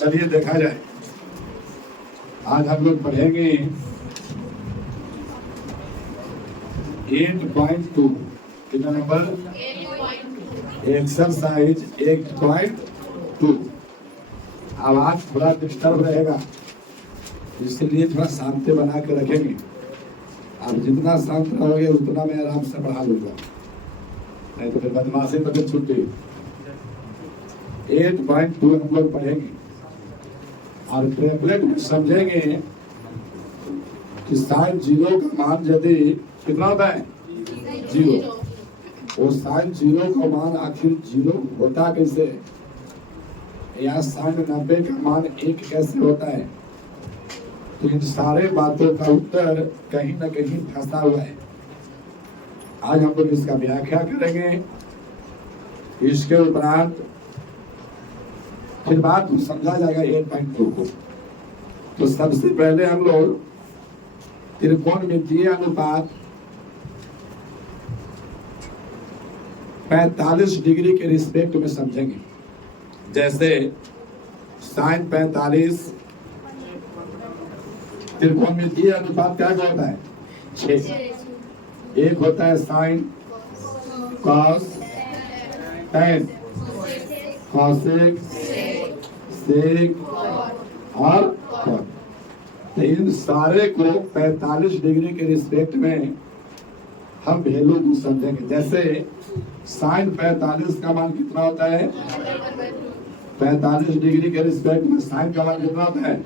चलिए देखा जाए। आज हम लोग पढ़ेंगे 8.2। कितना नंबर? एक्सरसाइज 8.2। आवाज थोड़ा डिस्टर्ब रहेगा, इसलिए थोड़ा शांति बना के रखेंगे। आप जितना शांत रहोगे उतना मैं आराम से पढ़ा लूंगा, नहीं तो फिर बदमाशी तो फिर छुट्टी। 8.2 हम लोग पढ़ेंगे और ट्रिपलेट में समझेंगे कि साइन जीरो का मान यदि कितना होता है? जीरो। वो साइन जीरो का मान आखिर जीरो होता कैसे, या साइन 90 का मान 1 कैसे होता है। तो इन सारे बातों का उत्तर कहीं ना कहीं फंसा हुआ है। आज हम लोग इसका व्याख्या करेंगे। इसके उपरांत फिर बात समझा जाएगा 8.2 को। तो सबसे पहले हम लोग त्रिकोणमितीय अनुपात 45 डिग्री के रिस्पेक्ट में समझेंगे। जैसे साइन 45 त्रिकोणमितीय अनुपात क्या होता है? 6। एक होता है sine cos tan cosec sec और कॉट। तो इन सारे को 45 डिग्री के रिस्पेक्ट में हम वैल्यू को समझेंगे। जैसे साइन 45 का मान कितना होता है? 45 डिग्री के रिस्पेक्ट में साइन का मान कितना होता है?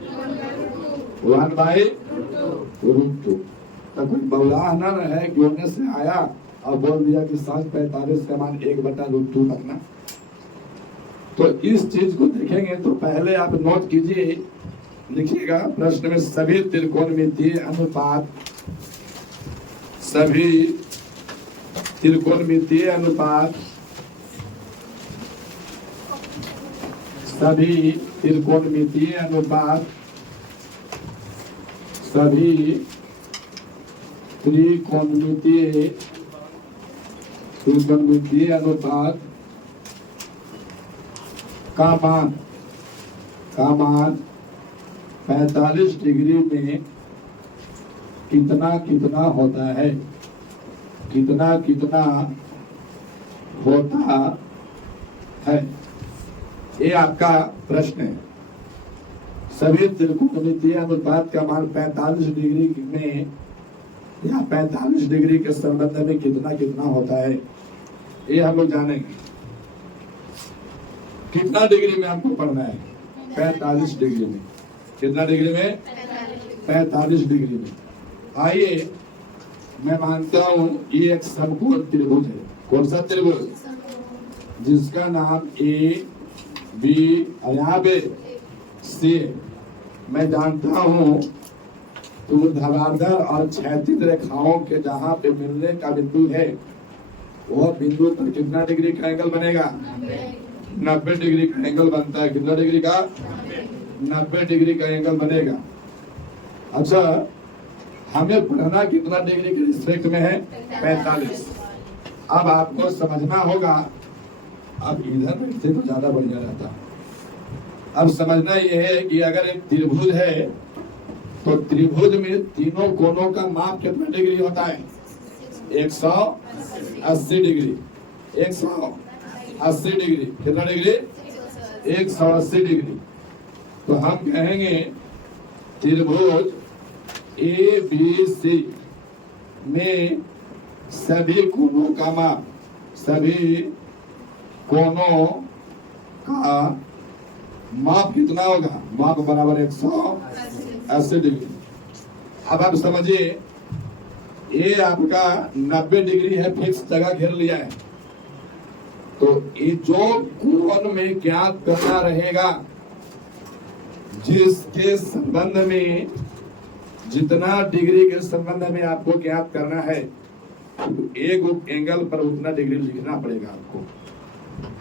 1/√2। तो कोई बौलाह ना रहे कि होने से आया और बोल दिया कि साइन 45 का मान 1/√2 रखना। तो इस चीज को देखेंगे तो पहले आप नोट कीजिए, लिखिएगा प्रश्न में सभी त्रिकोणमितीय अनुपात, सभी त्रिकोणमितीय अनुपात, सभी त्रिकोणमितीय अनुपात, सभी त्रिकोणमितीय अनुपात का मान 45 डिग्री में कितना कितना होता है, कितना कितना होता है, ये आपका प्रश्न है। सभी त्रिकोणमितीय अनुपात का मान 45 डिग्री में या 45 डिग्री के संबंध में कितना कितना होता है, ये हम लोग जानेंगे। कितना डिग्री में हमको पढ़ना है? 45 डिग्री में। कितना डिग्री में? 45 डिग्री में। आइए, मैं मानता हूं ये एक समकोण त्रिभुज है। कौन सा त्रिभुज? जिसका नाम ए बी और यहाँ पे सी। मैं जानता हूं तो ऊर्ध्वाधर और क्षैतिज रेखाओं के जहां पे मिलने का बिंदु है, वो बिंदु पर कितना डिग्री का एंगल बनेगा? 90 डिग्री का एंगल बनता है। कितना डिग्री का? 90 डिग्री का एंगल बनेगा। अच्छा, हमें पढ़ना कितना डिग्री के रिस्पेक्ट में है? 45। अब आपको समझना होगा, अब इधर बैठते तो ज्यादा बढ़िया रहता। अब समझना यह है कि अगर एक त्रिभुज है तो त्रिभुज में तीनों कोणों का माप कितना डिग्री होता है? 180 डिग्री। 180 डिग्री। कितना डिग्री? 180 डिग्री। तो हम कहेंगे त्रिभुज ए बी सी में सभी कोणों का माप, सभी कोणों का माप कितना होगा? माप बराबर 180 डिग्री। अब आप समझिए, ये आपका 90 डिग्री है, फिक्स जगह घेर लिया है। तो ये जो कोण में ज्ञात करना रहेगा, जिसके संबंध में जितना डिग्री के संबंध में आपको ज्ञात करना है, एक एंगल पर उतना डिग्री लिखना पड़ेगा आपको।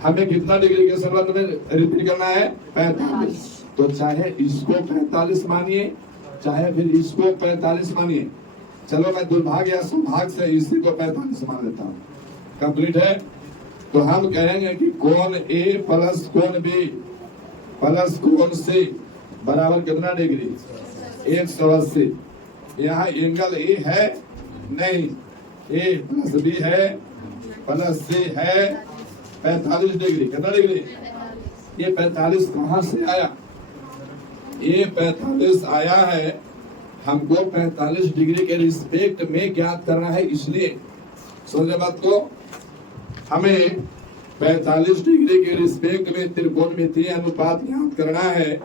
हमें कितना डिग्री के संबंध में रिपीट करना है? 45। तो चाहे इसको 45 मानिए, चाहे फिर इसको 45 मानिए। चलो, मैं दुर्भाग्य या सौभाग्य से इसी को 45 मान लेता हूँ। कंप्लीट है। तो हम कहेंगे कि कोण ए प्लस कोण बी प्लस कोण से बराबर कितना डिग्री 180। यहाँ एंगल ए है नहीं, ए प्लस बी है प्लस सी है 45 डिग्री। कितना डिग्री? ये 45 कहाँ से आया? ये 45 आया है, हमको 45 डिग्री के रिस्पेक्ट में ज्ञात करना है। इसलिए समझे बात को, हमें 45 डिग्री के रिस्पेक्ट में त्रिकोणमितीय अनुपात ज्ञात करना है।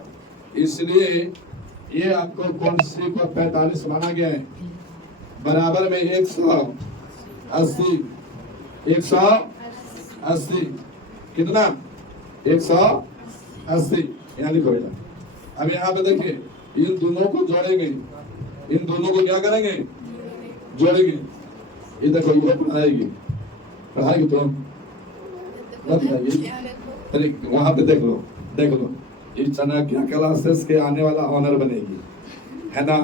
इसलिए ये आपको कोण सी को 45 माना गया है, बराबर में 180। 180 कितना? 180। यहाँ लिखो बेटा। अब यहाँ पे देखिए, इन दोनों को जोड़ेंगे, इन दोनों को क्या करेंगे? जोड़ेंगे। ये देखो, ये पढ़ाएगी तो अरे वहां पे देख लो, ये चाणक्य क्लासेस के आने वाला ऑनर बनेगी, है ना?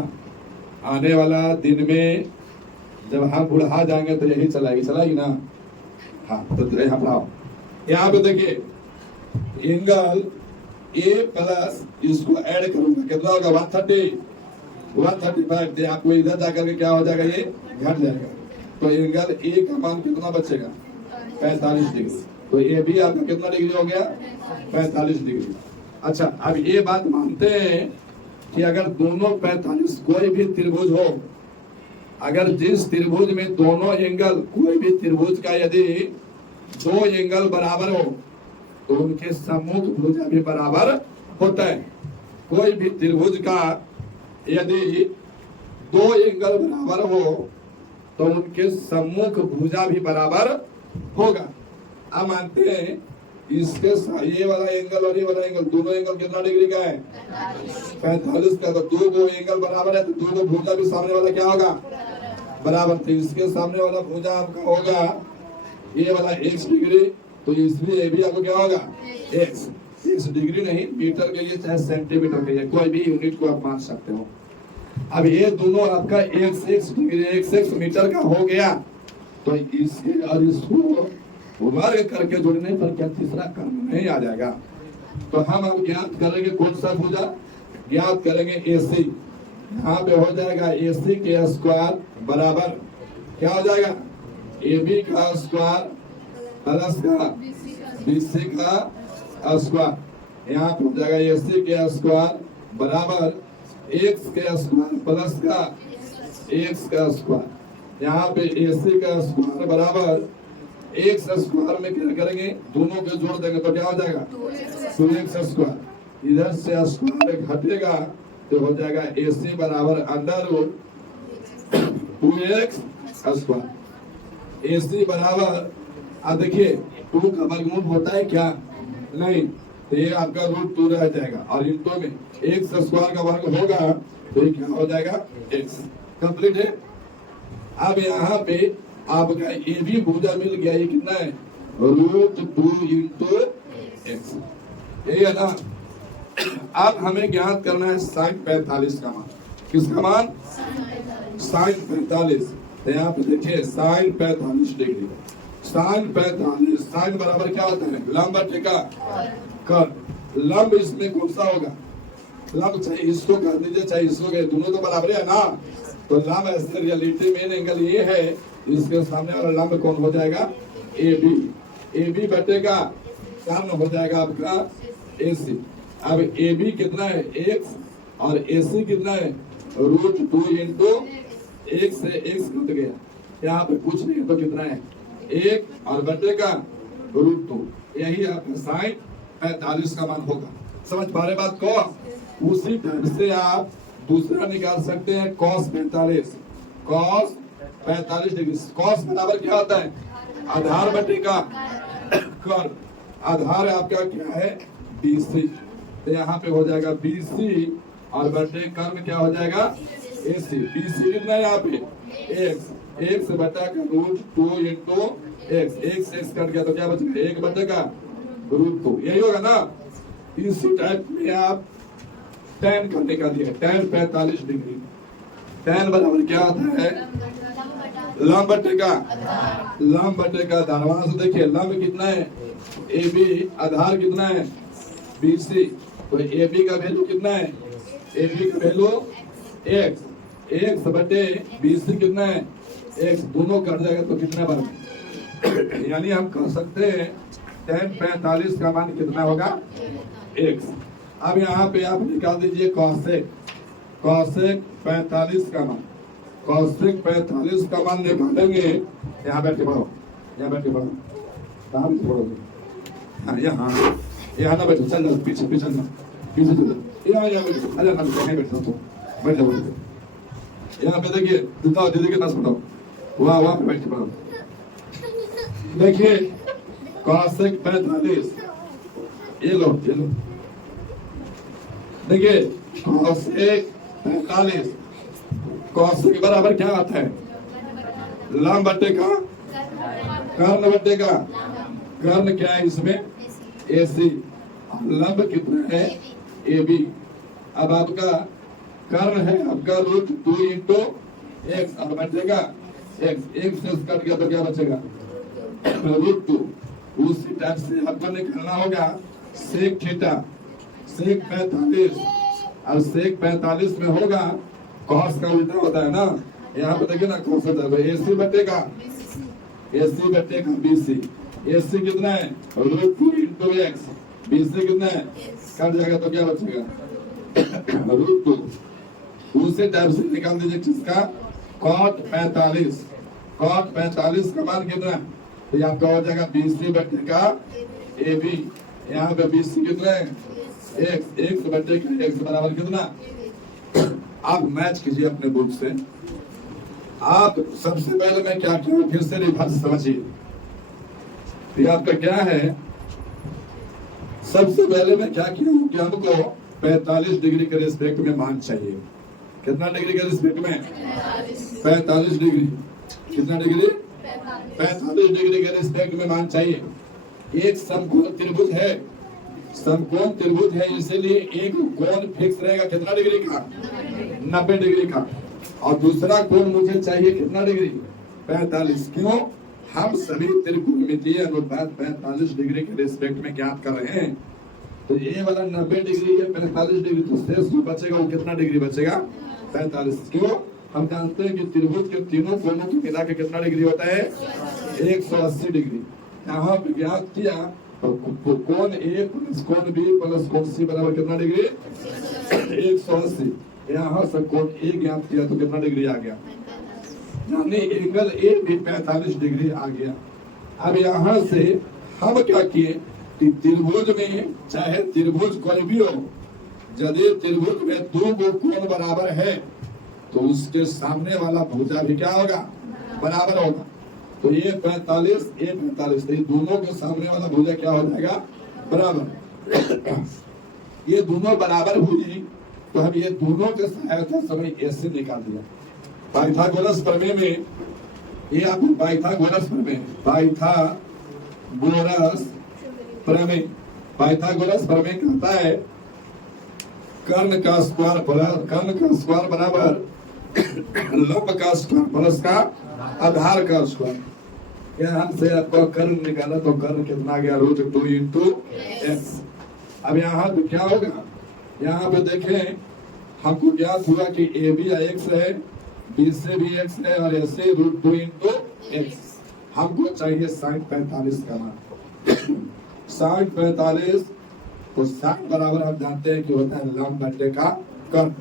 आने वाला दिन में जब हम बुढ़ा जाएंगे तो यही चलाएगी ना। हाँ, तो यहाँ पढ़ाओ। यहाँ पे देखिए, एंगल ए प्लस इसको ऐड करूंगा, कितना होगा? 135। आपको इधर जाकर के क्या हो जाएगा? ये घट जाएगा। तो एंगल ए का मान कितना बचेगा? 45 डिग्री। तो ये भी आपका कितना डिग्री हो गया? 45 डिग्री। अच्छा, अब ये बात मानते हैं कि अगर दोनों 45 कोई भी त्रिभुज हो, अगर जिस त्रिभुज में दोनों एंगल, कोई भी त्रिभुज का यदि दो एंगल बराबर हो तो उनके सम्मुख भुजा भी बराबर होता है। कोई भी त्रिभुज का यदि दो एंगल बराबर हो तो उनके सम्मुख भुजा भी बराबर होगा। अब मानते हैं इसके ये वाला एंगल और ये वाला एंगल, दोनों एंगल कितना डिग्री का है? 45 का। तो दो गो एंगल बराबर है तो दो गो भुजा भी सामने वाला क्या होगा? बराबर। तो इसके सामने वाला भुजा आपका होगा ये वाला x डिग्री, तो इसलिए ये भी आपको क्या होगा? x डिग्री नहीं, मीटर के लिए चाहे सेंटीमीटर के लिए, कोई भी यूनिट को आप मान सकते हो। अब ये दोनों आपका x डिग्री x मीटर का हो गया, तो इसके और इसको वर्ग करके जोड़ने पर क्या तीसरा कर्म नहीं आ जाएगा? तो हम अब ज्ञात करेंगे कौन सा भुजा? ज्ञात करेंगे AC। यहाँ पे हो जाएगा AC के स्क्वायर बराबर क्या हो जाएगा? AB का स्क्वायर प्लस का BC का स्क्वायर। यहाँ पे हो जाएगा AC के स्क्वायर बराबर x के स्क्वायर प्लस का x का स्क्वायर। यहाँ पे AC का स्क्वायर बराबर x स्क्वायर में क्या करेंगे? दोनों को जोड़ देंगे तो क्या हो जाएगा? 2x square. इधर से स्क्वायर घटेगा तो हो जाएगा AC बराबर under root 2x square. AC बराबर, अब देखिए 2 का वर्गमूल होता है क्या? नहीं, तो ये आपका रूट 2 रह जाएगा और इंटो में x स्क्वायर का वर्ग होगा तो ये क्या हो जाएगा? x। कंप्लीट है। अब यहाँ पे आपका ये भी भुजा मिल गया, ये कितना है? रूट 2 इंटू x, यही है ना? अब हमें ज्ञात करना है sin 45 का मान। किसका मान? sin 45। तो यहाँ पे देखिए sin 45 डिग्री, sin 45, sin बराबर क्या होता है? लंब बटेगा कर्व। लंब इसमें कौन सा होगा? लंब चाहे इसको कर दीजिए चाहे इसको कर, दोनों तो बराबर है ना। तो लंब ऐसे रियलिटी मेन एंगल ये है, इसके सामने वाला लंब कौन हो जाएगा? AB। AB बटेगा कर्व हो जाएगा आपका AC। अब AB कितना है? x और AC कितना है? रूट 2 इंटू x से x कट गया, यहाँ पे कुछ नहीं तो कितना है? 1 और बटेगा रूट 2। यही आपका sin 45 का मान होगा। समझ पा रहे बात को? उसी ढंग से आप दूसरा निकाल सकते हैं cos 45। cos 45 डिग्री, cos बराबर क्या होता है? आधार बटेगा कर्व। आधार आपका क्या है? BC। तो यहाँ पे हो जाएगा BC और बटे कर्व क्या हो जाएगा? AC। BC कितना है यहाँ पे? x बटा का रूट 2 इंटू x कट गया तो क्या बचेगा? 1 बटेगा रूट 2। यही होगा ना? इसी टाइप में आप tan का निकालिए, tan 45 डिग्री। tan बराबर क्या आता है? लंब बटेगा आधार। वहां से देखिए लंब कितना है? AB, आधार कितना है? BC। तो ए बी का वैल्यू कितना है? ए बी का वैल्यू एक्स, एक्स बटे बी सी कितना है? एक्स। दोनों कट जाएगा तो कितना बनेगा? यानी हम कह सकते हैं tan 45 का मान कितना होगा? एक्स। अब यहाँ पे आप निकाल दीजिए कॉसेक, कॉसेक 45 का मान, कॉसेक 45 का मान निकालेंगे। यहाँ बैठे पढ़ो, यहाँ बैठे पढ़ो, कहाँ बैठे पढ़ोगे? हाँ यहाँ ना बैठो, चल जाओ पीछे, पीछे ना, पीछे चलो, यहाँ बैठो, अरे ना कहीं बैठो तो बैठ जाओ। यहाँ पे देखिए, दिखाओ दीदी के पास बताओ, वहाँ पे बैठे पढ़ो। देखिए कॉसेक 45, ये लो देखिए कॉसेक 45, कॉसेक बराबर क्या आता है? लंब बटे का कर्ण बटे का कर्ण क्या है इसमें? AC। लंब कितना है? AB। अब आपका कर्ण है आपका √2 इंटू एक्स और बचेगा एक्स, एक से कट गया तो क्या बचेगा? √2। उसी टाइप से आपको निकालना होगा सेक थीटा, सेक 45, और सेक 45 में होगा कॉस का उल्टा होता है ना। यहाँ पे देखिए ना कॉस होता है AC बटेगा BC। AC कितना है? √2 इंटू एक्स, BC कितना है? कट जाएगा तो क्या बचेगा? √2। दूसरे टाइप से निकाल दीजिए किसका? cot 45, cot 45 का मान कितना है? तो यहाँ पे हो जाएगा BC बटे का AB। यहाँ पे BC कितना है? एक्स, एक्स बटे का एक्स बराबर कितना? आप मैच कीजिए अपने बुक से। आप सबसे पहले मैं क्या किया, फिर से रिवर्स समझिए। ये आपका क्या है? सबसे पहले मैं क्या किया हूँ कि हमको 45 डिग्री के रिस्पेक्ट में मान चाहिए। कितना डिग्री के रिस्पेक्ट में? 45 डिग्री। कितना डिग्री? 45 डिग्री के रिस्पेक्ट में मान चाहिए। एक समकोण त्रिभुज है, समकोण त्रिभुज है, इसीलिए एक कोण फिक्स रहेगा कितना डिग्री का? 90 डिग्री का। और दूसरा कोण मुझे चाहिए कितना डिग्री? 45। क्यों? हम सभी त्रिकोणमितीय अनुपात 45 डिग्री के रिस्पेक्ट में ज्ञात कर रहे हैं। तो ये वाला 90 डिग्री है, 45 डिग्री, तो शेष जो बचेगा वो कितना डिग्री बचेगा? 45। क्यों? हम जानते हैं कि त्रिभुज के तीनों कोणों को मिला के कितना डिग्री होता है? 180 डिग्री। यहाँ पे ज्ञात किया तो कोण A प्लस कोण B प्लस कोण C बराबर कितना डिग्री? 180। यहाँ से कोण A ज्ञात किया तो कितना डिग्री आ गया? यानी एंगल A भी 45 डिग्री आ गया। अब यहाँ से हम क्या किए कि त्रिभुज में, चाहे त्रिभुज कोई भी हो, यदि त्रिभुज में दो कोण बराबर है तो उसके सामने वाला भुजा भी क्या होगा? बराबर होगा। तो ये 45, ये 45, तो ये दोनों के सामने वाला भुजा क्या हो जाएगा? बराबर। ये दोनों बराबर हुई तो हम ये दोनों के सहायता से ऐसे निकाल दिया। पाइथागोरस प्रमेय में, ये आपको पाइथागोरस प्रमेय, पाइथागोरस प्रमेय, पाइथागोरस प्रमेय कहता है कर्ण का स्क्वायर बराबर लंब का स्क्वायर प्लस का आधार का स्क्वायर। यहाँ से आपको कर्ण निकाला तो कर्ण कितना गया? √2 इंटू एक्स। अब यहाँ पे क्या होगा? यहाँ पे देखें, हमको ज्ञात हुआ कि AB एक्स है, BC भी एक्स है, और ऐसे √2 इंटू एक्स। हमको चाहिए sin 45 का मान। sin 45, तो sin बराबर आप जानते हैं कि होता है लंब बटे का कर्ण।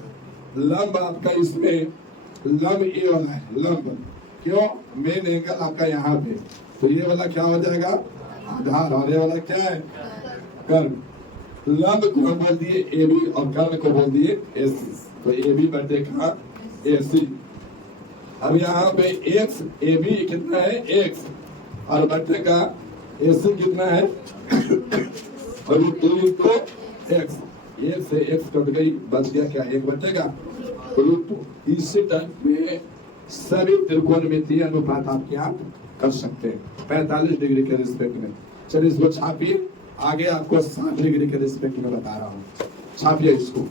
लंब आपका इसमें लंब A वाला है, लंब। क्यों? मेन एंगल आपका यहाँ पे, तो ये वाला क्या हो जाएगा? आधार, और ये वाला क्या है? कर्ण। लंब को हम बोल दिए AB और कर्ण को बोल दिए AC। तो AB बटे का AC। अब यहाँ पे x, AB कितना है? x, और बटे का AC कितना है? √2 इंटू एक्स। एक से एक्स कट गई, बच गया क्या? एक बचेगा √2। इसी टाइप में सभी त्रिकोणमितीय अनुपात आप ज्ञात कर सकते हैं 45 डिग्री के रिस्पेक्ट में। चलिए इसको छापिए, आगे आपको 60 डिग्री के रिस्पेक्ट में बता रहा हूँ। छापिए इसको।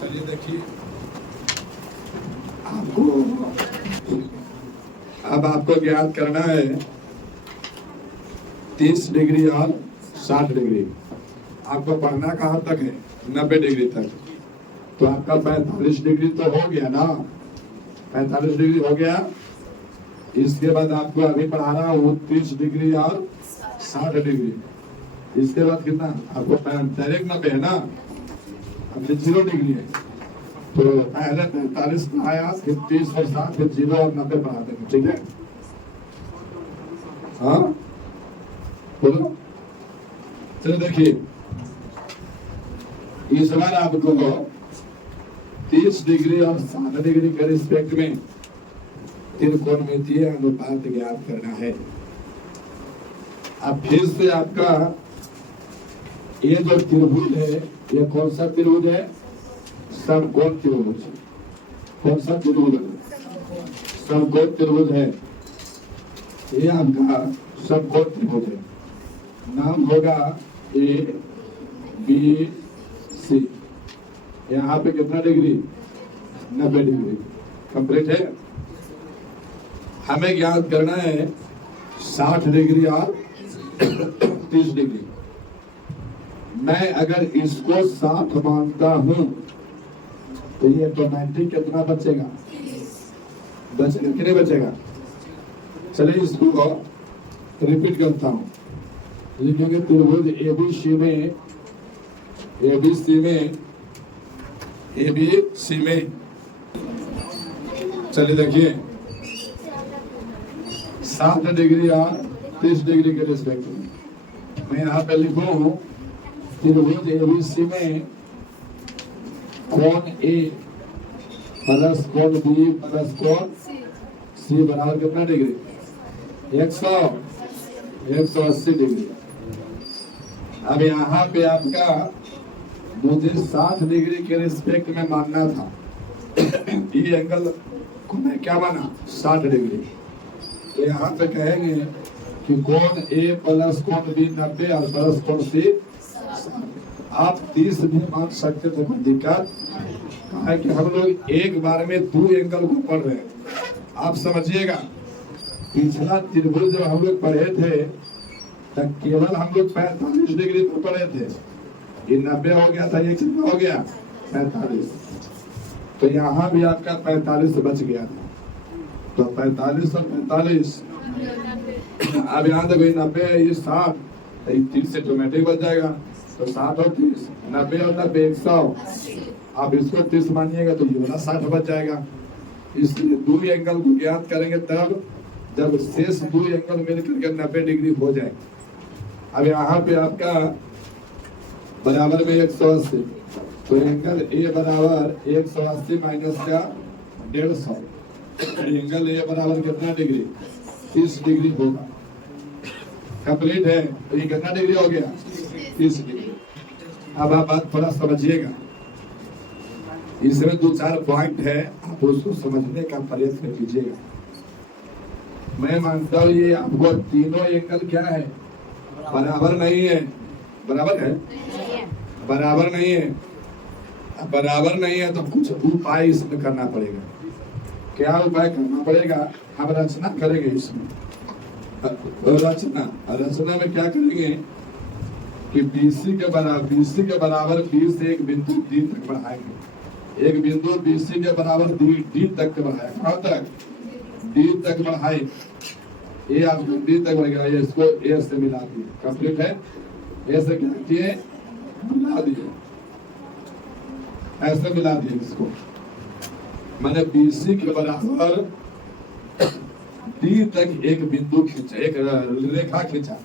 चलिए देखिए, अब आपको ज्ञात करना है 30 डिग्री और 60 डिग्री। आपको पढ़ना कहाँ तक है? 90 डिग्री तक। तो आपका 45 डिग्री तो हो गया ना, 45 डिग्री हो गया। इसके बाद आपको अभी पढ़ा रहा हूँ 30 डिग्री और 60 डिग्री। इसके बाद कितना आपको डायरेक्ट 90 है ना, अब 0 डिग्री है। तो पहले 45 पढ़ाया, फिर 30 और 60, फिर 0 और 90 पढ़ाते हैं, ठीक है? हाँ बोलो। चलो देखिए, इस बार आपको 30 डिग्री और 60 डिग्री के रिस्पेक्ट में त्रिकोणमितीय अनुपात ज्ञात करना है। अब फिर से आपका ये जो त्रिभुज है, ये कौन सा त्रिभुज है? समकोण त्रिभुज। कौन सा त्रिभुज? समकोण त्रिभुज है। ये आपका समकोण त्रिभुज है। नाम होगा ए बी सी। यहाँ पे कितना डिग्री? 90 डिग्री। कंप्लीट है। हमें ज्ञात करना है 60 डिग्री और 30 डिग्री। मैं अगर इसको 60 मानता हूं तो ये ऑटोमेटिक कितना बचेगा? बचेगा कितने बचेगा? चलिए इसको रिपीट करता हूं। लिखेंगे त्रिभुज एबीसी में, एबीसी में चलिए देखिए 60 डिग्री और 30 डिग्री के रिस्पेक्ट में मैं यहाँ पे लिखूं त्रिभुज एबीसी में कोण ए प्लस कोण बी प्लस कोण सी बराबर कितना डिग्री? 180 डिग्री। अब यहाँ पे आपका मुझे 60 डिग्री के रिस्पेक्ट में मानना था। ये एंगल को मैं क्या माना? 60 डिग्री। तो यहाँ पे कहेंगे कि कोण ए प्लस कोण बी 90 और प्लस कोण सी। आप 30 भी मान सकते थे, कोई दिक्कत है कि हम लोग एक बार में 2 एंगल को पढ़ रहे हैं। आप समझिएगा, पिछला त्रिभुज जब हम लोग पढ़े थे तब केवल हम लोग 45 डिग्री पर पढ़े थे। ये 90 हो गया था, ये कितना हो गया? 45। तो यहाँ भी आपका 45 बच गया था। तो 45 और 45 अब यहाँ तक 90 है, ये 60, 30 से ऑटोमेटिक बच जाएगा। तो 60 और 30, 90 और 90 100। आप इसको 30 मानिएगा तो ये वाला 60 बच जाएगा। इसलिए 2 एंगल को ज्ञात करेंगे तब जब शेष 2 एंगल मिलकर के 90 डिग्री हो जाए। अब यहाँ पे आपका बराबर में 180, तो एंगल ए बराबर 180 माइनस का 150। एंगल ए बराबर कितना डिग्री? 30 डिग्री होगा। कंप्लीट है। तो ये कितना डिग्री हो गया? 30 डिग्री। अब आप बात थोड़ा समझिएगा, इसमें 2-4 पॉइंट है, आप उसको समझने का प्रयत्न कीजिएगा। मैं मानता हूँ ये आपको तीनों एंगल क्या है? बराबर नहीं है। बराबर है? बराबर नहीं है। बराबर नहीं है तो कुछ उपाय इसमें करना पड़ेगा। क्या उपाय करना पड़ेगा? हम रचना करेंगे इसमें। रचना में क्या करेंगे कि BC के बराबर B से एक बिंदु D तक बढ़ाएंगे। एक बिंदु BC के बराबर D तक बढ़ाए। कहाँ तक? D तक बढ़ाए। ये आपको D तक बढ़ गया, ये इसको A से मिला दिए। कंप्लीट है? A से क्या किए? मिला दिए। ऐसे मिला दिए इसको। मैंने BC के बराबर D तक एक बिंदु खींचा, एक रेखा खींचा।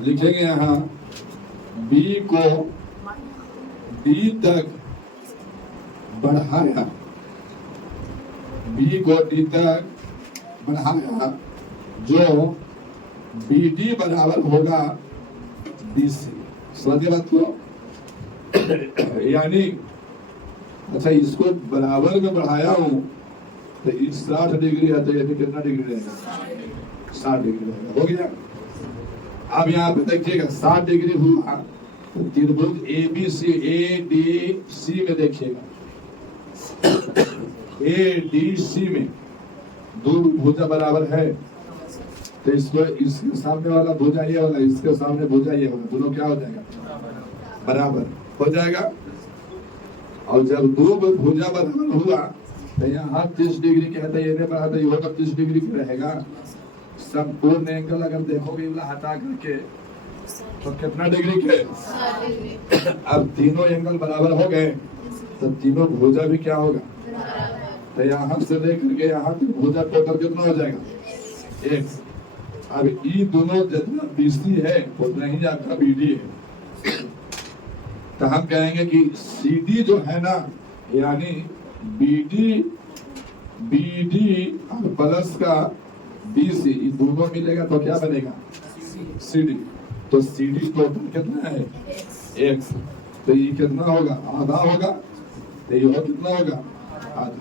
लिखेंगे यहाँ B को D तक बढ़ाया, B को D तक बढ़ाया, जो BD बराबर होगा BC। समझिए बात को? यानी अच्छा, इसको बराबर में बढ़ाया हूं तो 60 डिग्री है, तो ये कितना डिग्री रहेगा? 60 डिग्री रहेगा। हो गया। अब यहाँ पे देखिएगा 60 डिग्री हुआ तो त्रिभुज ADC में देखिएगा, ADC में 2 भुजा बराबर है। तो इसको इसके सामने वाला भुजा ये वाला, इसके सामने भुजा ये वाला, दोनों क्या हो जाएगा? बराबर हो जाएगा। और जब दो भुजा बराबर हुआ तो यहाँ 30 डिग्री कहते हैं, ये बराबर ये होगा 30 डिग्री की रहेगा। संपूर्ण एंगल अगर देखोगे वाला हटा करके तो कितना डिग्री के? अब तीनों एंगल बराबर हो गए तो तीनों भुजा भी क्या होगा? तो यहाँ से लेकर के यहाँ तक भुजा टोटल कितना हो जाएगा? 1। अब ये दोनों जितना बीसी है उतना ही आपका बीडी है। तो हम कहेंगे कि सीडी जो है ना, यानी बीडी और प्लस का बीसी, ये दोनों मिलेगा तो क्या बनेगा? सीडी। तो सीडी टोटल कितना है? 1। तो ये कितना होगा? आधा होगा। तो ये कितना होगा? आधा।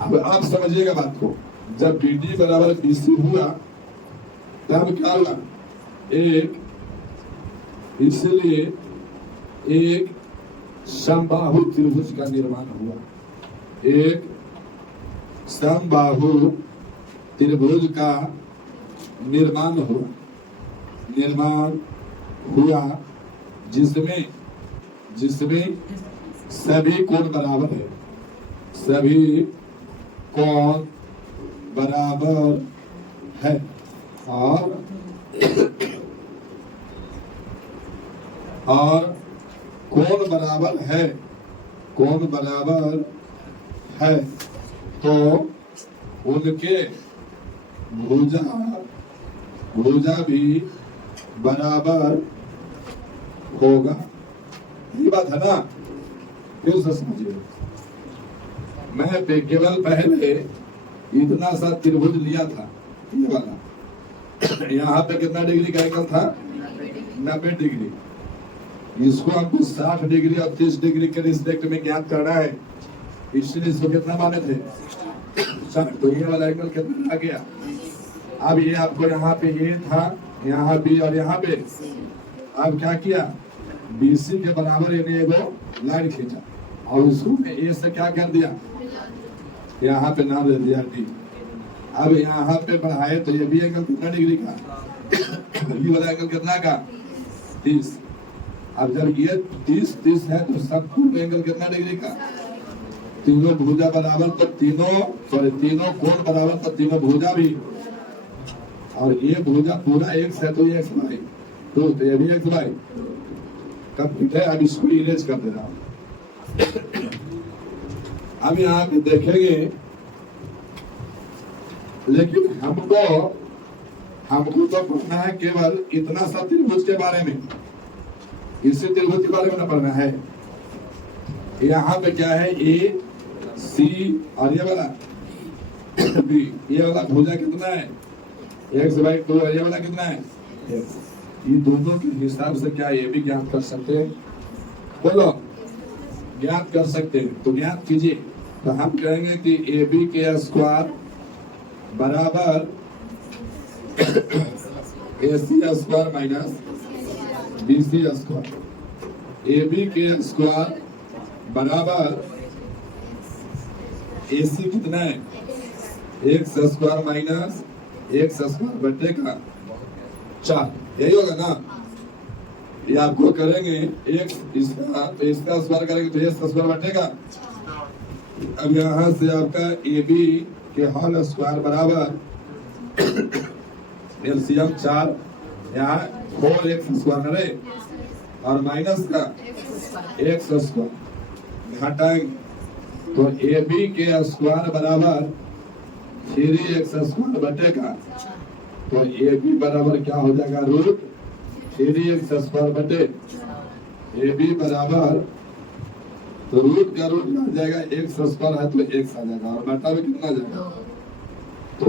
अब आप समझिएगा बात को, जब बीडी बराबर बीसी हुआ तब क्या हुआ? एक, इसलिए एक समबाहु त्रिभुज का निर्माण हुआ। एक समबाहु त्रिभुज का निर्माण हुआ जिसमें सभी कोण बराबर है, सभी कोण बराबर है और कोण बराबर है तो उनके भुजा भी बराबर होगा। ये बात है ना? फिर से समझिए, मैं केवल पहले इतना सा त्रिभुज लिया था, ये वाला, यहाँ पे कितना डिग्री का एंगल था? 90 डिग्री। इसको हमको 60 डिग्री और 30 डिग्री के रिस्पेक्ट में ज्ञात करना है, इसलिए इसको कितना माने थे? 60। तो ये वाला एंगल कितना आ गया? अब ये आपको यहाँ पे ये था, यहाँ बी और यहाँ पे, अब क्या किया? बीसी के बराबर यानी एगो लाइन खींचा और उसको ए से क्या कर दिया? यहाँ पे नाम दे दिया डी। अब यहाँ पे बढ़ाए तो ये भी एंगल कितना डिग्री का? ये वाला एंगल कितना का? 30। अब जब ये 30 है तो संपूर्ण एंगल कितना डिग्री का? तीनों भुजा बराबर तो तीनों कोण बराबर तो तीनों भुजा भी, और ये भुजा पूरा x है तो ये x बाई 2, तो ये भी x बाई कंप्लीट है। अब इसको इरेज कर दे रहा हूं। अब यहाँ पे देखेंगे, लेकिन हमको तो पढ़ना है केवल इतना सा त्रिभुज के बारे में, इसी त्रिभुज के बारे में ना पढ़ना है। यहाँ पे क्या है? ए सी और ये वाला बी, ये वाला भुजा कितना है? x/2 और ये वाला कितना है? ये दोनों के हिसाब से क्या ये भी ज्ञात कर सकते हैं? बोलो, ज्ञात कर सकते हैं तो ज्ञात कीजिए। तो हम कहेंगे कि ए बी के स्क्वायर बराबर A C square minus B C square. A B के स्क्वायर बराबर ए सी कितना है? X square minus x square बटे का 4, यही होगा ना? ये आपको करेंगे एक्स इसका, तो इसका स्क्वायर करेंगे तो एक्स स्क्वायर बटेगा। अब यहाँ से आपका ए बी के होल स्क्वायर बराबर एलसीएम 4, यहाँ 4x स्क्वायर रहे और माइनस का एक्स स्क्वायर घटाएंगे तो ए बी के स्क्वायर बराबर 3x स्क्वायर बटेगा, तो ए बी बराबर क्या हो जाएगा? रूट 3x स्क्वायर बटे ए बी बराबर, तो रूट का रूट आ जाएगा, एक्स स्क्वायर है तो एक्स आ जाएगा और बटा में कितना आ जाएगा? तो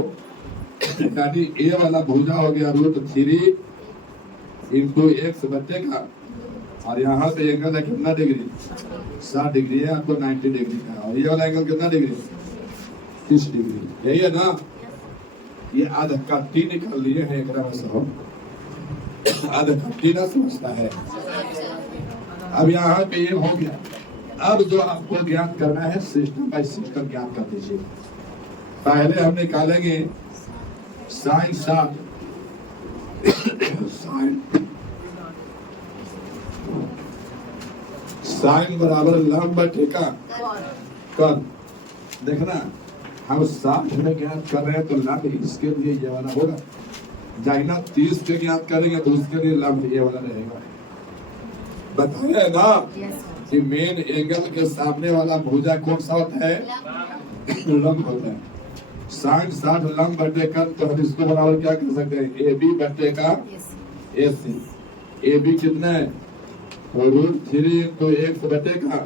यानी ए वाला भुजा हो गया रूट 3 इंटू एक्स बटेगा, और यहाँ पे एंगल है कितना डिग्री? 60 डिग्री है, आपको 90 डिग्री का, और ये वाला एंगल कितना डिग्री? 30 डिग्री। यही है ना? ये आधा कट्टी निकाल लिए हैं एक आधा कट्टी ना समझता है। अब यहाँ पे ये हो गया। अब जो आपको ज्ञात करना है सिस्टम बाय सिस्टम ज्ञात कर दीजिए। पहले हम निकालेंगे साइन 60 साइन साइन बराबर लंब बटे का कर। देखना हम 60 में ज्ञात कर रहे हैं तो लंब इसके लिए ये वाला होगा। जाइना 30 पे ज्ञात करेंगे तो उसके लिए लंब ये वाला रहेगा। बताया ना कि मेन एंगल के सामने वाला भुजा कौन सा होता है? लंब होता है। साइन 60 लंब बटे कर, तो हम इसको बराबर क्या कर सकते हैं? ए बी बटे का ए सी। ए बी कितना है? √3 इंटू एक्स बटे का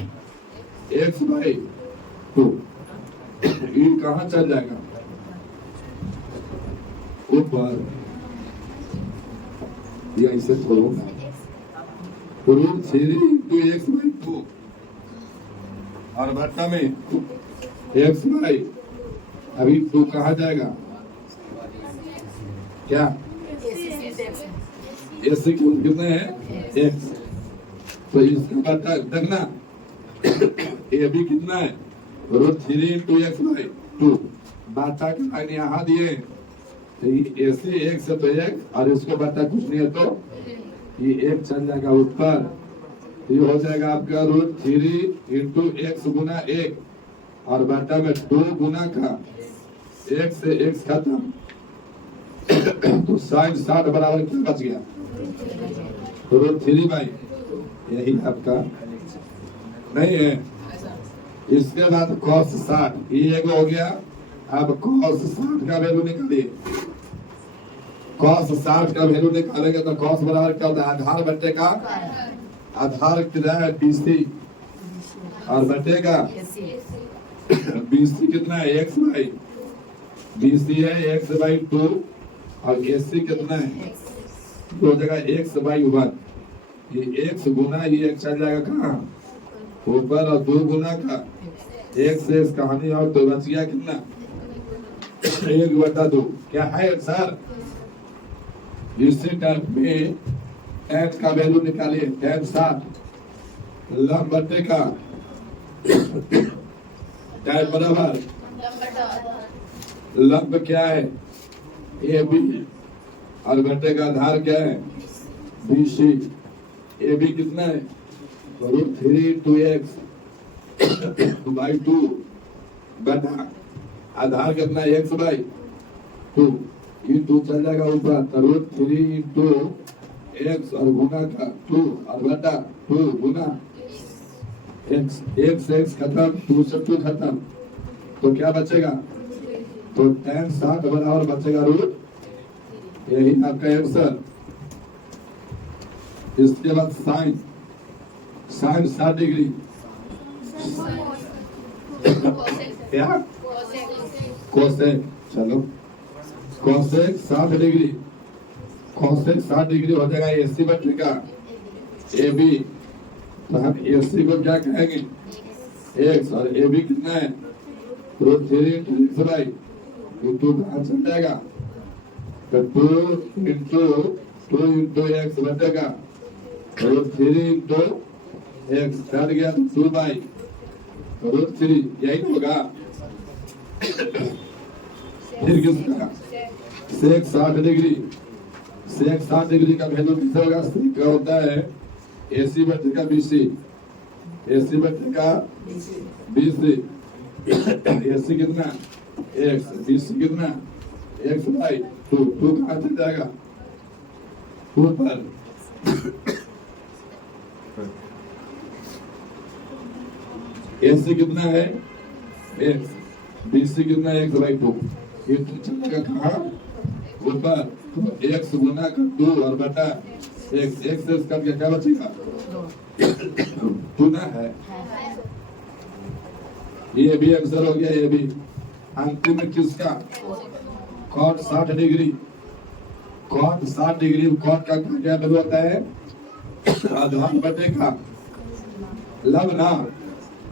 एक्स बाई 2। ये कहाँ चल जाएगा? ऊपर या इसे छोड़ूंगा। √3 इंटू एक्स बाई 2 और बट्टा में एक्स बाई, अभी 2 कहाँ जाएगा? क्या ऐसे कितने हैं? एक्स। तो इसका बट्टा देखना ए बी कितना है? √3 इंटू एक्स बाई 2। बट्टा का लाइन यहाँ दिए ऐसे एक से तो एक, और इसको बट्टा कुछ नहीं है तो ये एक चल जाएगा ऊपर। ये हो जाएगा आपका √3 इंटू एक्स गुना 1 और बट्टा में 2 गुना का एक से एक्स खत्म। तो साइन 60 बराबर क्या बच गया? √3 बाई, यही आपका नहीं है। इसके बाद cos 60 ये एक हो गया। अब cos 60 का वैल्यू निकालिए। cos 60 का वैल्यू निकालेंगे तो cos बराबर क्या होता है? आधार बट्टे का आधार कितना है? BC और बट्टे का BC कितना है? x बाई BC है x बाई 2 और AC कितना है? दो जगह x बाई 1। ये x गुना ये एक चल जाएगा कहाँ? ऊपर, और 2 गुना का x से x कहानी और तो बच गया कितना? 1/2। क्या है सर? इसी टाइप में tan का वैल्यू निकालिए। tan 60 लंब बटे का tan बराबर लंब क्या है? ए बी और बटे का आधार क्या है? BC। ए बी कितना है? √3 इंटू एक्स बाई 2 बटा आधार कितना है? X by 2। ये 2 चल जाएगा ऊपर, √3 इंटू एक्स और गुना का 2 और बटा 2 गुना एक्स। एक्स खत्म, 2 से 2 खत्म, तो क्या बचेगा? तो tan 60 बराबर बचेगा √। यही आपका आंसर। इसके बाद साइन 60 डिग्री क्या? कोसेक। चलो कोसेक 60 डिग्री, कोसेक 60 डिग्री हो जाएगा AC बटे का AB। तो हम AC को क्या कहेंगे? x और AB कितना है? √3 इंटू एक्स बाई 2 कहाँ चल जाएगा? तो 2 इंटू एक्स बटेगा √3 इंटू एक्स कट गया तो 2 बाई √3। यही होगा। फिर किसका? Sec 60 degree. सेक 60 डिग्री का वैल्यू कितना होगा? सेक का होता है AC बटे का BC। AC बटे का BC। AC कितना? x, BC कितना? x by 2। 2 कहाँ चल जाएगा? ऊपर। AC कितना है? x, BC कितना है? x by 2। ये 2 चल जाएगा कहाँ? ऊपर। तो x गुना का 2 और बटा x। x करके क्या बचेगा? 2 ना है। ये भी आंसर हो गया। ये भी अंतिम में किसका? cot 60 degree. cot 60 degree, cot का क्या वैल्यू होता है? आधार बटे का लंब ना,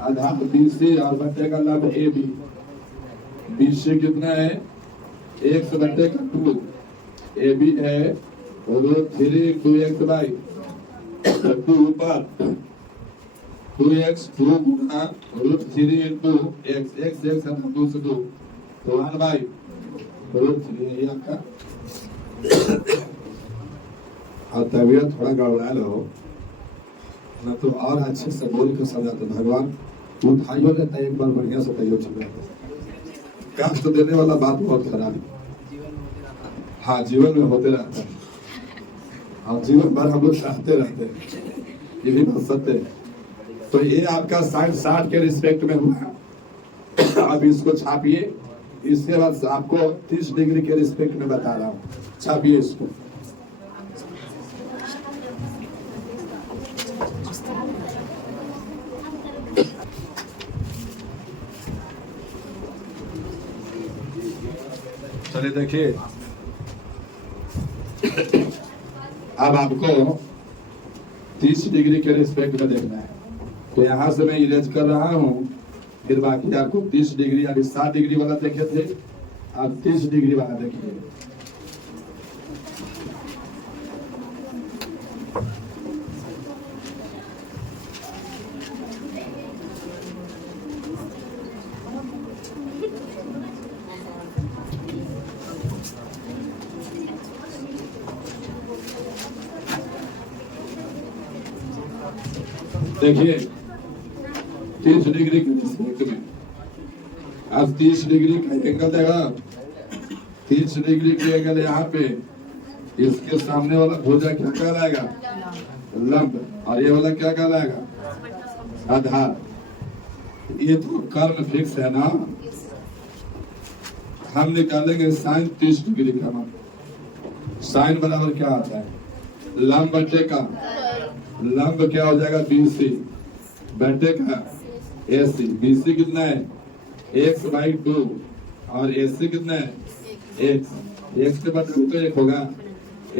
आधार BC और बटे का लंब AB। BC कितना है? x बटे का 2। AB है √3 इंटू एक्स बाई 2 ऊपर 2x 2 गुना √3 इंटू x। x 2 से 2 तो 1 बाई रूट 3 ये आपका। और तबीयत थोड़ा गड़बड़ा लो ना तो और अच्छे से बोल के समझाते भगवान उठाइयो लेता है एक बार बढ़िया से तैयो चल रहा है। कष्ट देने वाला बात बहुत खराब है। हाँ जीवन में होते रहता है और जीवन भर हम लोग चाहते रहते हैं, ये भी बात सत्य है। तो ये आपका 60 के रिस्पेक्ट में हुआ। अब इसको छापिए, इसके बाद आपको 30 डिग्री के रिस्पेक्ट में बता रहा हूँ, छापिए इसको। चलिए देखिए, अब आपको 30 डिग्री के रिस्पेक्ट में देखना है। तो यहाँ से मैं इरेज कर रहा हूँ, फिर बाकी आपको 30 डिग्री अभी 60 डिग्री वाला देखे थे, आप 30 डिग्री वाला देखिए। देखिए 30 डिग्री के रिस्पेक्ट में अब 30 डिग्री का एंगल देगा। 30 डिग्री के एंगल यहाँ पे, इसके सामने वाला भुजा क्या कहलाएगा? लंब। और ये वाला क्या कहलाएगा? आधार। ये तो कर्म फिक्स है ना। हम निकालेंगे साइन 30 डिग्री का मान। साइन बराबर क्या आता है? लंब बटे का लंब क्या हो जाएगा? BC बटे का AC। BC कितना है? x/2 और AC कितना है? x। x के बटे तो 1 होगा।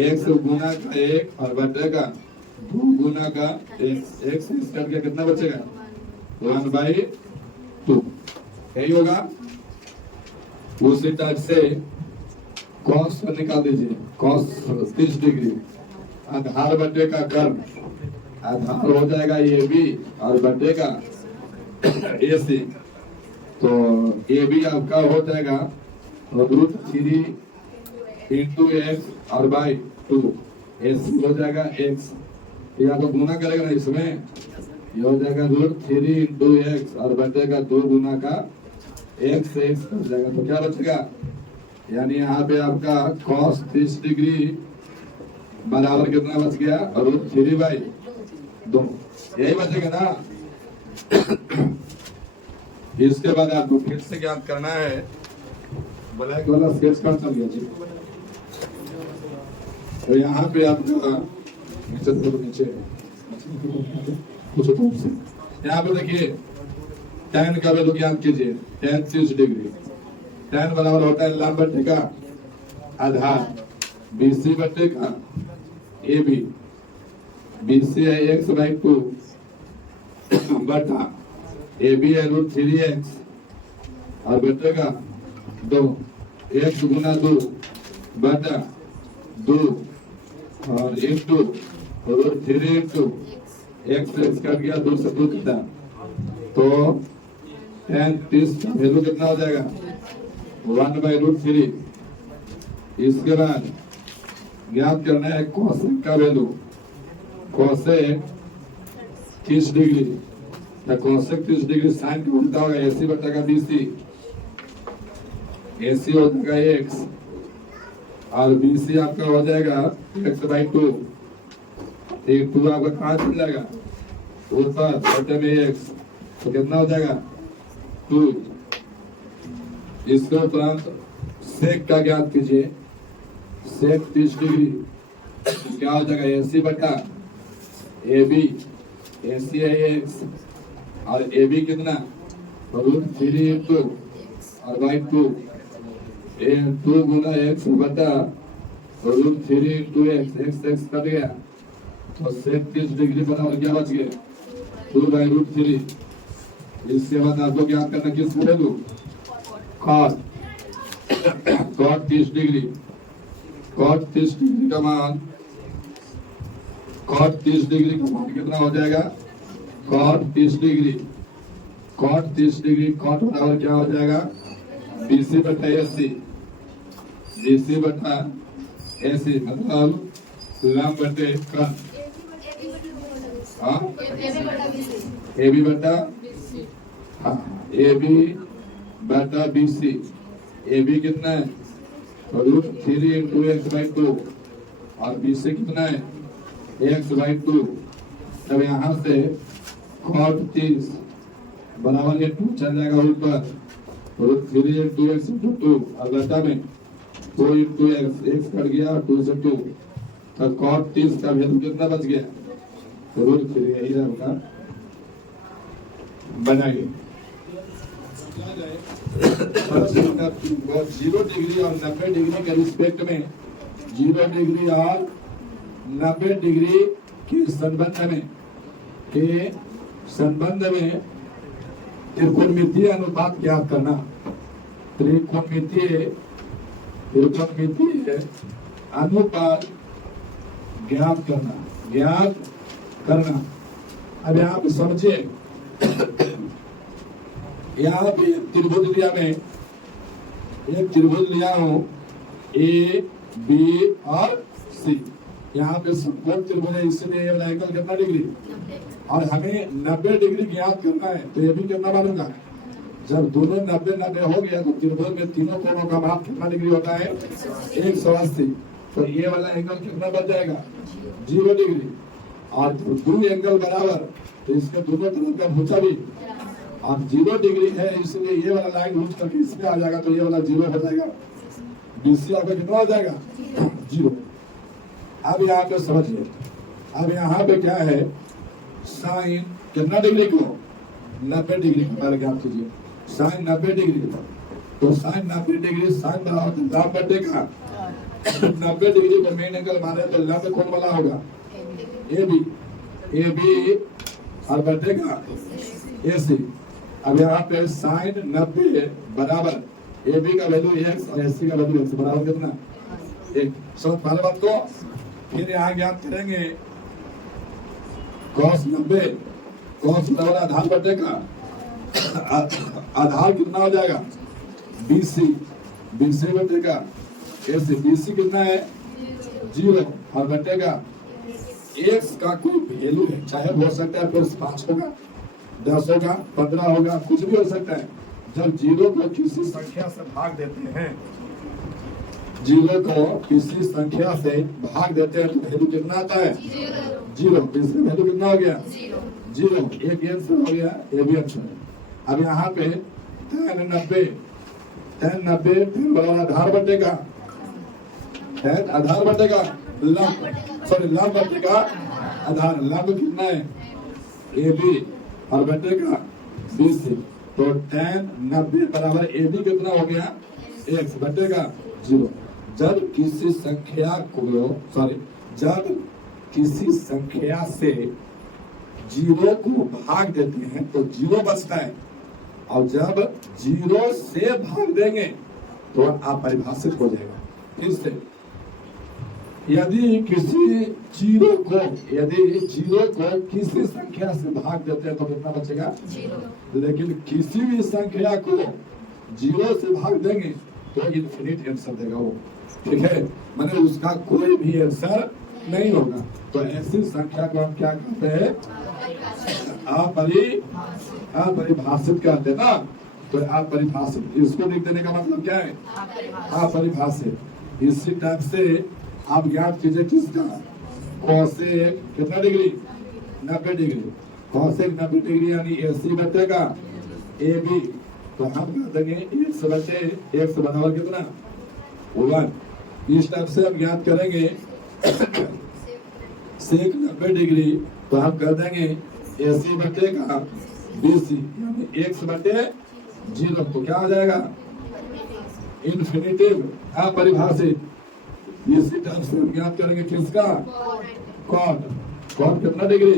x गुना का 1 और बटे का 2 गुना का x। x इस करके कितना बचेगा? 1/2 यही होगा। उसी टाइप से cos निकाल दीजिए। cos 30 डिग्री आधार बटे का कर्म, आधार हो जाएगा AB और बटे का AC। तो AB आपका हो जाएगा √3 × x और बाई 2। AC हो जाएगा x। या तो गुना करेगा ना इसमें, ये हो जाएगा √3 × x और बटे का 2 गुना का x हो जाएगा। तो क्या बचेगा? यानी यहाँ पे आपका cos 30 डिग्री बराबर कितना बच गया? √3/2। यही बचेगा ना। इसके बाद आपको फिर से ज्ञात करना है। ब्लैक वाला स्केच कर चल गया जी। तो यहाँ पे आपका नीचे कुछ से यहाँ पे देखिए tan का वैल्यू ज्ञात कीजिए। tan 30 डिग्री, tan बराबर होता है लंब बटे का आधार BC बटे का AB। BC है x/2 बटा AB है √3x और बटे का 2। x गुना 2 बटा 2 और इंटू √3 इंटू x कट गया 2 से 2 कितना, तो tan 30 का वैल्यू कितना हो जाएगा? 1/√3। इसके बाद ज्ञात करना है कोसेक का value. Cosec 30 degree, cosec 30 degree sine का उल्टा होगा AC बटा का BC। AC हो जाएगा x और BC आपका हो जाएगा x/2। एक 2 आपका कहाँ चल जाएगा? ऊपर बटे में x, तो कितना हो जाएगा? 2। इसके उपरांत सेक का ज्ञात कीजिए। सेक 30 डिग्री क्या हो जाएगा? AC बटा AB। AC है x और AB कितना? √3 इंटू और बाई 2। 2 गुना x बटा √3 इंटू x कट गया, तो सेक 30 डिग्री बराबर क्या बच गया? 2/√3। इसके बाद आपको ज्ञात करना किस value? cos 30 degree. cos 30 degree का मान, cos 30 डिग्री का मान कितना हो जाएगा? cos 30 degree, cos 30 degree cos बराबर क्या हो जाएगा? BC बटा AC। बीसी बटा एसी मतलब लंब बटे कर्ण। हाँ ए बी बटा हाँ ए बी बटा बी सी। ए बी कितना है √3 इंटू एक्स बाई 2 और बी सी कितना है एक्स बाई 2। तब यहाँ से cot 30 बराबर ये 2 चल जाएगा ऊपर √3 इंटू एक्स इंटू 2 और बटा में 2 इंटू एक्स, एक्स कट गया 2 से 2। तब cot 30 का वैल्यू कितना बच गया √3 यही रहेगा बनाइए। 0 डिग्री और 90 डिग्री के रिस्पेक्ट में 0 डिग्री और 90 डिग्री के संबंध में त्रिकोणमितीय अनुपात ज्ञात करना। त्रिकोणमितीय अनुपात ज्ञात करना। अब यहाँ पे समझिए, यहाँ पे त्रिभुज लिया मैं, एक त्रिभुज लिया हूँ ए बी और सी। यहाँ पे समकोण त्रिभुज है, इसलिए ये वाला एंगल कितना डिग्री और हमें 90 डिग्री ज्ञात करना है। तो ये भी कितना मालूंगा, जब दोनों 90-90 हो गया तो त्रिभुज में तीनों कोणों का माप कितना डिग्री होता है 180। तो ये वाला एंगल कितना बच जाएगा 0 डिग्री। और दो एंगल बराबर तो इसके दोनों तरफ का भुजा भी और 0 डिग्री है, इसलिए ये वाला लाइन यूज करके इसमें आ जाएगा तो ये वाला 0 हो जाएगा। बीसी आपका कितना हो जाएगा 0। अब यहाँ पे समझिए, अब यहाँ पे क्या है साइन कितना डिग्री को 90 डिग्री को पहले ज्ञात कीजिए। साइन 90 डिग्री तो साइन 90 डिग्री साइन बराबर लंब बटे का 90 डिग्री को मेन एंगल मारे तो लंब कौन वाला होगा ए बी और बटेगा ए सी। अब यहाँ पे साइन 90 बराबर ए बी का वैल्यू एक्स और एस सी का वैल्यू एक्स बराबर कितना 1। समझ पहले बात को। फिर यहाँ ज्ञात करेंगे cos 90 cos बराबर आधार बटेगा आधार कितना हो जाएगा BC बटेगा ऐसे BC कितना है 0 और बटेगा x का कोई वैल्यू है, चाहे हो सकता है प्लस 5 होगा 10 होगा 15 होगा कुछ भी हो सकता है। जब 0 को किसी संख्या से भाग देते हैं 0 को किसी संख्या से भाग देते हैं तो वैल्यू कितना आता है 0। इसका वैल्यू कितना हो गया 0। एक आंसर हो गया ये भी आंसर। अब यहाँ पे tan 90 बराबर आधार बटेगा tan आधार बटेगा लंब बटेगा आधार। लंब कितना है AB और बटेगा BC। तो tan 90 बराबर AB कितना हो गया x बटेगा 0। जब किसी संख्या से 0 को भाग देते हैं तो 0 बचता है और जब 0 से भाग देंगे तो अपरिभाषित हो जाएगा। फिर से यदि जीरो को किसी संख्या से भाग देते हैं तो कितना बचेगा 0। लेकिन किसी भी संख्या को 0 से भाग देंगे तो इनफिनिट आंसर देगा वो, ठीक है, माने उसका कोई भी आंसर नहीं होगा। तो ऐसी संख्या को हम क्या कहते हैं अपरिभाषित कहते हैं ना। तो अपरिभाषित इसको लिख देने का मतलब क्या है अपरिभाषित। इसी टाइप से आप ज्ञात कीजिए किसका कोसेक कितना डिग्री 90 डिग्री। कोसेक 90 डिग्री यानी AC बटेगा AB। तो हम कह देंगे x बटे x बराबर कितना 1। इस टाइप से हम ज्ञात करेंगे सेक 90 डिग्री तो हम कह देंगे AC बटेगा BC यानी x बटे 0। तो क्या हो जाएगा इनफिनिटिव अपरिभाषित। इसी टाइप से हम ज्ञात करेंगे किसका कॉट कितना डिग्री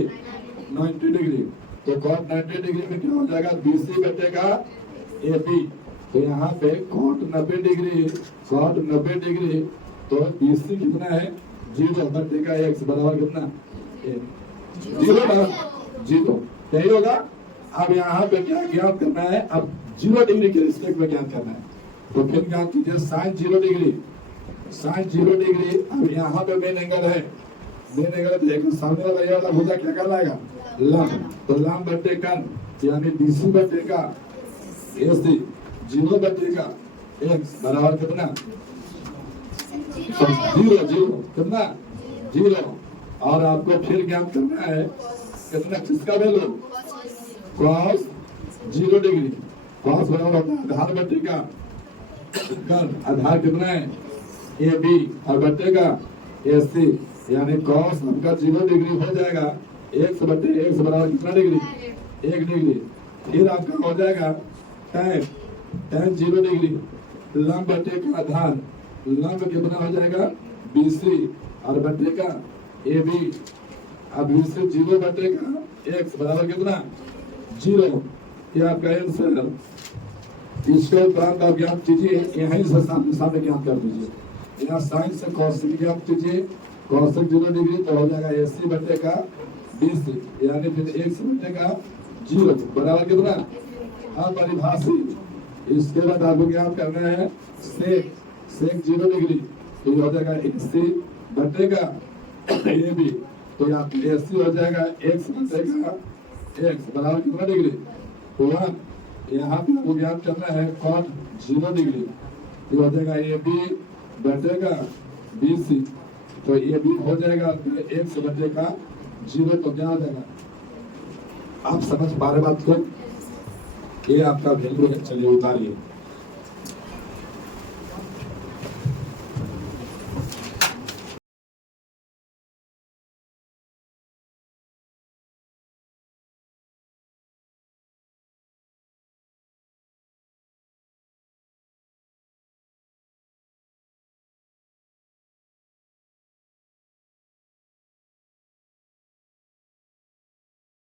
90 डिग्री। तो कॉट 90 डिग्री में क्या हो जाएगा BC बटेगा AB। तो यहाँ पे कॉट 90 डिग्री तो BC कितना है 0 बटेगा x बराबर कितना 0 यही होगा। अब यहाँ पे क्या ज्ञात करना है अब 0 डिग्री के रिस्पेक्ट में ज्ञात करना है। तो फिर ज्ञात कीजिए साइन 0 डिग्री साइन 0 डिग्री। अब यहाँ पे मेन एंगल है, मेन एंगल देखो सामने वाला ये वाला भुजा क्या कहलाएगा, लंब। तो लंब बटे कर्ण यानी BC बटे का AC 0 बटे का x बराबर कितना, 0 कितना 0। और आपको फिर ज्ञात करना है कितना, किसका वैल्यू, cos 0 डिग्री। cos बराबर होता है आधार बटे का कर्ण, आधार कितना है AB और बटे का AC यानी cos आपका 0 डिग्री हो जाएगा, x बटे x बराबर कितना डिग्री, 1 डिग्री। फिर आपका हो जाएगा tan 0 डिग्री, लंब बटे का आधार, लंब कितना हो जाएगा BC और बटे का AB। अब BC 0 बटे का x बराबर कितना 0। ये आपका आंसर। इसके उपरांत आप ज्ञात कीजिए, यहीं से सामने ज्ञात कर दीजिए। यहाँ साइन से कॉसिक ज्ञात कीजिए, कॉसिक 0 डिग्री तो हो जाएगा AC बटे का BC यानी फिर x बटे का 0 बराबर कितना अपरिभाषित। इसके बाद आपको ज्ञात करना है सेक 0 डिग्री तो ये हो जाएगा AC बटे का AB। तो यहाँ AC हो जाएगा x बटे का x बराबर कितना डिग्री 1। यहाँ पे आपको ज्ञात करना है cot 0 डिग्री ये हो जाएगा AB बटे का BC। तो AB हो जाएगा x बटे का 0 तो क्या हो जाएगा, आप समझ पा रहे बात को, ये आपका वैल्यू है। चलिए उतारिए।